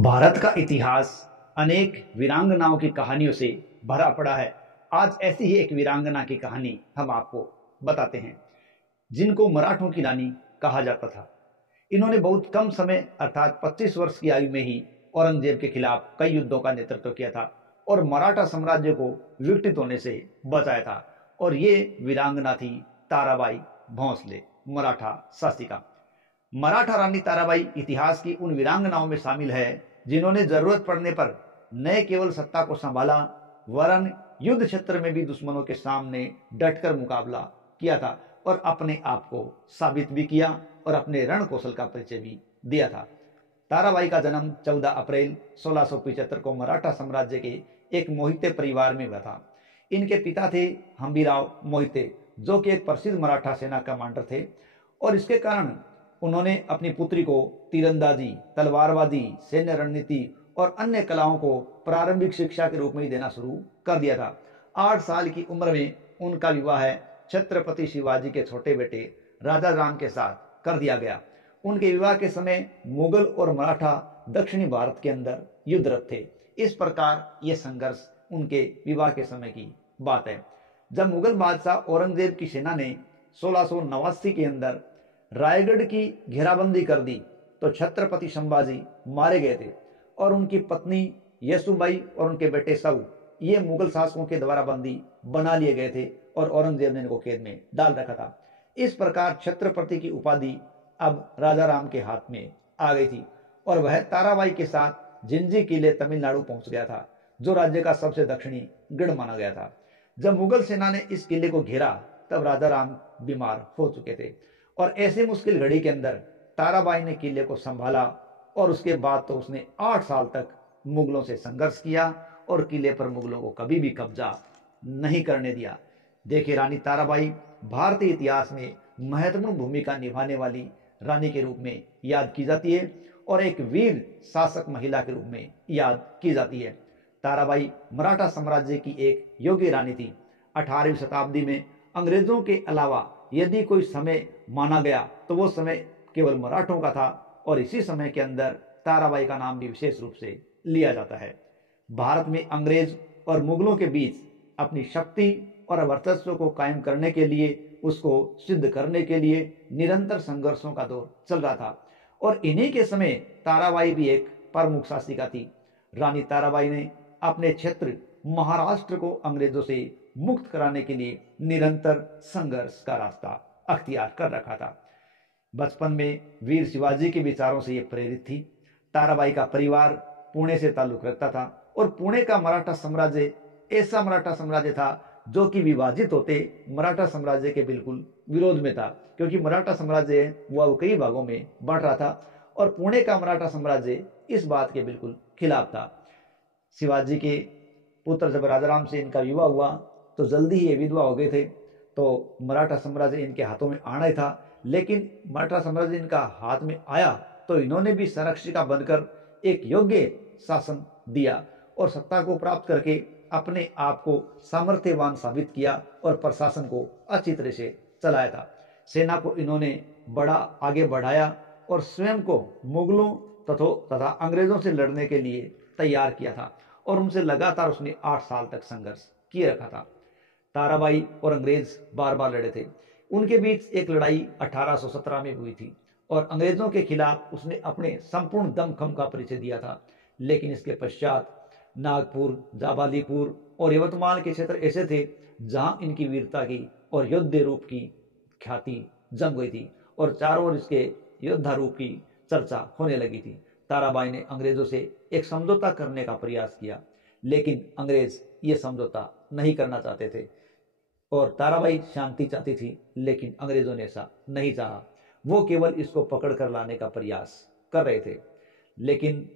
भारत का इतिहास अनेक वीरांगनाओं की कहानियों से भरा पड़ा है। आज ऐसी ही एक वीरांगना की कहानी हम आपको बताते हैं, जिनको मराठों की रानी कहा जाता था। इन्होंने बहुत कम समय अर्थात 25 वर्ष की आयु में ही औरंगजेब के खिलाफ कई युद्धों का नेतृत्व किया था और मराठा साम्राज्य को विघटित होने से बचाया था। और ये वीरांगना थी ताराबाई भोंसले, मराठा शासिका। मराठा रानी ताराबाई इतिहास की उन वीरांगनाओं में शामिल है जिन्होंने जरूरत पड़ने पर न केवल सत्ता को संभाला, वरन युद्ध क्षेत्र में भी दुश्मनों के सामने डटकर मुकाबला किया था और अपने आप को साबित भी किया और अपने रण कौशल का परिचय भी दिया था। ताराबाई का जन्म 14 अप्रैल 1675 को मराठा साम्राज्य के एक मोहिते परिवार में हुआ था। इनके पिता थे हंबीराव मोहिते, जो कि एक प्रसिद्ध मराठा सेना कमांडर थे और इसके कारण उन्होंने अपनी पुत्री को तीरंदाजी, तलवारबाजी, सैन्य रणनीति और अन्य कलाओं को प्रारंभिक शिक्षा के रूप में ही देना शुरू कर दिया था। 8 साल की उम्र में उनका विवाह छत्रपति शिवाजी के छोटे बेटे राजा राम के साथ कर दिया गया। उनके विवाह के समय मुगल और मराठा दक्षिणी भारत के अंदर युद्धरत थे। इस प्रकार यह संघर्ष उनके विवाह के समय की बात है। जब मुगल बादशाह औरंगजेब की सेना ने 1689 के अंदर रायगढ़ की घेराबंदी कर दी तो छत्रपति संभाजी मारे गए थे और उनकी पत्नी येसुबाई और उनके बेटे साऊ ये मुगल शासकों के द्वारा बंदी बना लिए गए थे और औरंगजेब ने इनको कैद में डाल रखा था। इस प्रकार छत्रपति की उपाधि अब राजा राम के हाथ में आ गई थी और वह ताराबाई के साथ जिंजी किले तमिलनाडु पहुंच गया था, जो राज्य का सबसे दक्षिणी गढ़ माना गया था। जब मुगल सेना ने इस किले को घेरा तब राजा राम बीमार हो चुके थे और ऐसे मुश्किल घड़ी के अंदर ताराबाई ने किले को संभाला और उसके बाद तो उसने 8 साल तक मुगलों से संघर्ष किया और किले पर मुगलों को कभी भी कब्जा नहीं करने दिया। देखिए, रानी ताराबाई भारतीय इतिहास में महत्वपूर्ण भूमिका निभाने वाली रानी के रूप में याद की जाती है और एक वीर शासक महिला के रूप में याद की जाती है। ताराबाई मराठा साम्राज्य की एक योग्य रानी थी। 18वीं शताब्दी में अंग्रेजों के अलावा यदि कोई समय माना गया तो वो समय केवल मराठों का था और इसी समय के अंदर ताराबाई का नाम भी विशेष रूप से लिया जाता है। भारत में अंग्रेज और मुगलों के बीच अपनी शक्ति और वर्चस्व को कायम करने के लिए, उसको सिद्ध करने के लिए निरंतर संघर्षों का दौर चल रहा था और इन्हीं के समय ताराबाई भी एक प्रमुख शासिका थी। रानी ताराबाई ने अपने क्षेत्र महाराष्ट्र को अंग्रेजों से मुक्त कराने के लिए निरंतर संघर्ष का रास्ता अख्तियार कर रखा था। बचपन में वीर शिवाजी के विचारों से ये प्रेरित थी। ताराबाई का परिवार पुणे से ताल्लुक रखता था और पुणे का मराठा साम्राज्य ऐसा मराठा साम्राज्य था जो कि विभाजित होते मराठा साम्राज्य के बिल्कुल विरोध में था, क्योंकि मराठा साम्राज्य वह कई भागों में बढ़ रहा था और पुणे का मराठा साम्राज्य इस बात के बिल्कुल खिलाफ था। शिवाजी के पुत्र जब राजाराम से इनका विवाह हुआ तो जल्दी ही ये विधवा हो गए थे, तो मराठा साम्राज्य इनके हाथों में आना ही था। लेकिन मराठा साम्राज्य इनका हाथ में आया तो इन्होंने भी संरक्षिका बनकर एक योग्य शासन दिया और सत्ता को प्राप्त करके अपने आप को सामर्थ्यवान साबित किया और प्रशासन को अच्छी तरह से चलाया था। सेना को इन्होंने बड़ा आगे बढ़ाया और स्वयं को मुगलों तथा अंग्रेजों से लड़ने के लिए तैयार किया था और उनसे लगातार उसने 8 साल तक संघर्ष किए रखा था। ताराबाई और अंग्रेज बार बार लड़े थे। उनके बीच एक लड़ाई 1817 में हुई थी और अंग्रेजों के खिलाफ उसने अपने संपूर्ण दमखम का परिचय दिया था। लेकिन इसके पश्चात नागपुर, जाबालीपुर और यवतमाल के क्षेत्र ऐसे थे जहां इनकी वीरता की और योद्धा रूप की ख्याति जम गई थी और चारों ओर इसके योद्धा रूप की चर्चा होने लगी थी। ताराबाई ने अंग्रेजों से एक समझौता करने का प्रयास किया, लेकिन अंग्रेज ये समझौता नहीं करना चाहते थे और ताराबाई शांति चाहती थी, लेकिन अंग्रेजों ने ऐसा नहीं चाहा। वो केवल इसको पकड़ कर लाने का प्रयास कर रहे थे, लेकिन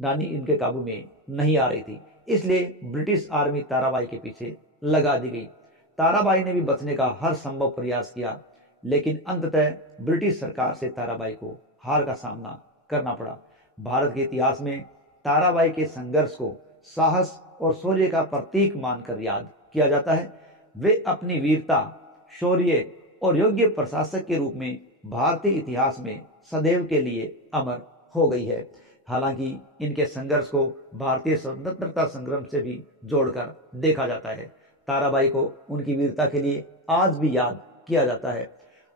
रानी इनके काबू में नहीं आ रही थी। इसलिए ब्रिटिश आर्मी ताराबाई के पीछे लगा दी गई। ताराबाई ने भी बचने का हर संभव प्रयास किया, लेकिन अंततः ब्रिटिश सरकार से ताराबाई को हार का सामना करना पड़ा। भारत के इतिहास में ताराबाई के संघर्ष को साहस और शौर्य का प्रतीक मानकर याद किया जाता है। वे अपनी वीरता, शौर्य और योग्य प्रशासक के रूप में भारतीय इतिहास में सदैव के लिए अमर हो गई है। हालांकि इनके संघर्ष को भारतीय स्वतंत्रता संग्राम से भी जोड़कर देखा जाता है। ताराबाई को उनकी वीरता के लिए आज भी याद किया जाता है।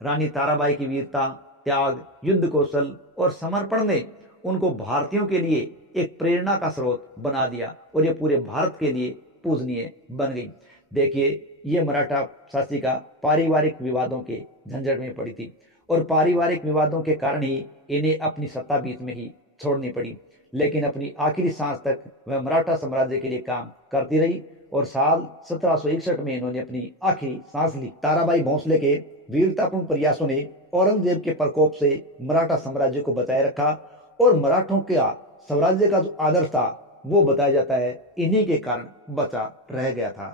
रानी ताराबाई की वीरता, त्याग, युद्ध कौशल और समर्पण ने उनको भारतीयों के लिए एक प्रेरणा का स्रोत बना दिया और ये पूरे भारत के लिए पूजनीय बन गई। देखिए, ये मराठा शासिका पारिवारिक विवादों के झंझट में पड़ी थी और पारिवारिक विवादों के कारण ही इन्हें अपनी सत्ता बीच में ही छोड़नी पड़ी, लेकिन अपनी आखिरी सांस तक वह मराठा साम्राज्य के लिए काम करती रही और साल 1761 में इन्होंने अपनी आखिरी सांस ली। ताराबाई भोंसले के वीरतापूर्ण प्रयासों ने औरंगजेब के प्रकोप से मराठा साम्राज्य को बचाए रखा और मराठों का स्वराज्य का जो आदर्श था वो बताया जाता है इन्हीं के कारण बचा रह गया था।